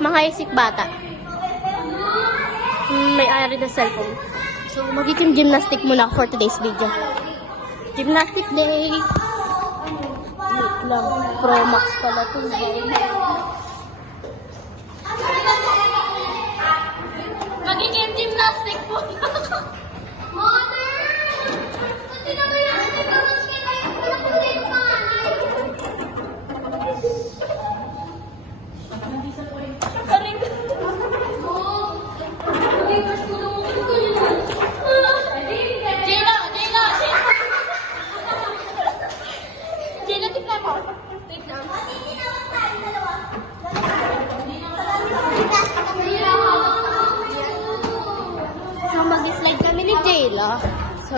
Mga isik bata. May-ari na cellphone. So, magiging gymnastic muna for today's video. Gymnastic day! Wait lang. Pro Max pala ito. Magiging gymnastic po. Mother! Pati na ba yan? Nagkaroon siya kayo. Wala ko din panganay. Karing ka. Jayla, tignan mo. Tignan. So, mag-slide kami ni Jayla. So,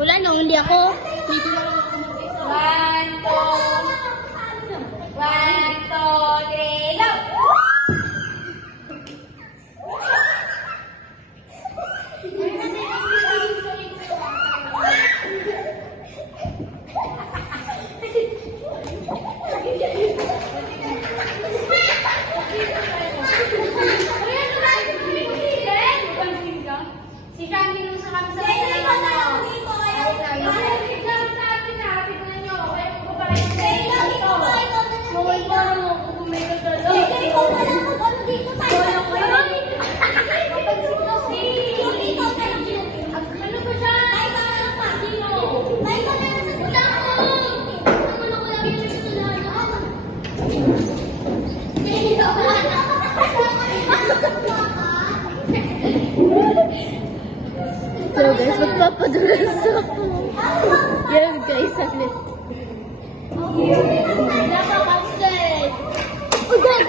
wala nung hindi ako. Dito na lang ako. 1, 2, 3, go! Si Candy nung sa kami sa So guys, magpapadulas ako. Yan guys, saglit. Napakansel! Oh God!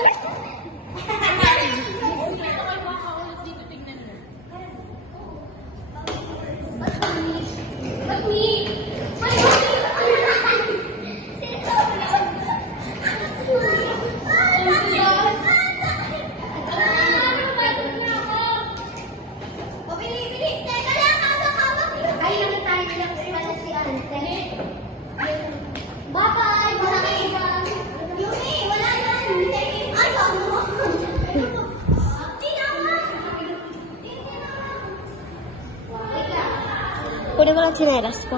Kunin mo lang tsinelas ko.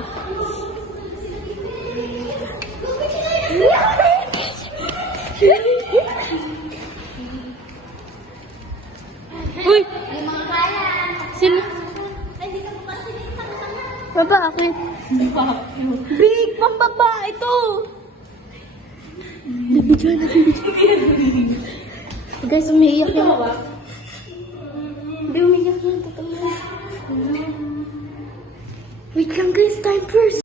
Uy! Sino? Babakit? Big! Pambaba! Ito! Nabidyoan na. Guys, umiiyak yung... Hindi, umiiyak yung totoo. Wait lang guys, time first.